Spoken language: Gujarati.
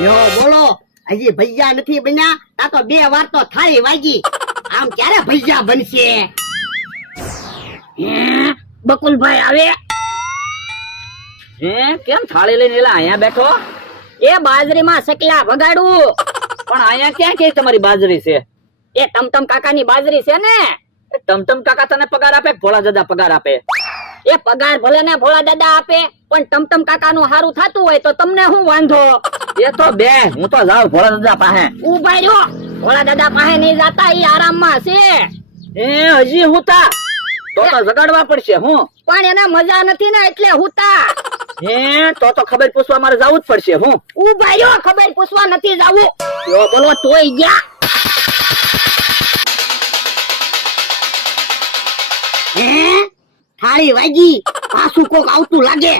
યો બોલો, હજી ભૈયા નથી બન્યા, તા તો 2 વાર તો થાળી વાગી. આમ ક્યારે ભૈયા બનશે? બકુલભાઈ આવે? કેમ થાળી લઈને એલા અહીંયા બેઠો? એ બાજરીમાં સકલા વગાડું. પણ અહીંયા ક્યાં કે તમારી બાજરી છે? એ તમતમ કાકાની બાજરી છે ને. ટમટમ કાકા તને પગાર આપે? ભોળા દાદા પગાર આપે? એ પગાર ભલે ને ભોળા દાદા આપે, પણ ટમટમ કાકાનું હારું થાતું હોય તો તમને શું વાંધો? એ તો બે, હું તો જાઉં ભોળા દાદા પાસે. ઉભા રહ્યો, ભોળા દાદા પાસે નહીં જાતા, ઈ આરામમાં છે. હજી હુંતા? તો જગાડવા પડશે. હું પણ એને મજા નથી ને એટલે હુંતા. તો ખબર પૂછવા મારે જવું જ પડશે. હું ઉભા રહ્યો, ખબર પૂછવા નથી જાવું. યો બોલો તોય ગયા. થાળી વાગી, પાછું કોક આવતું લાગે.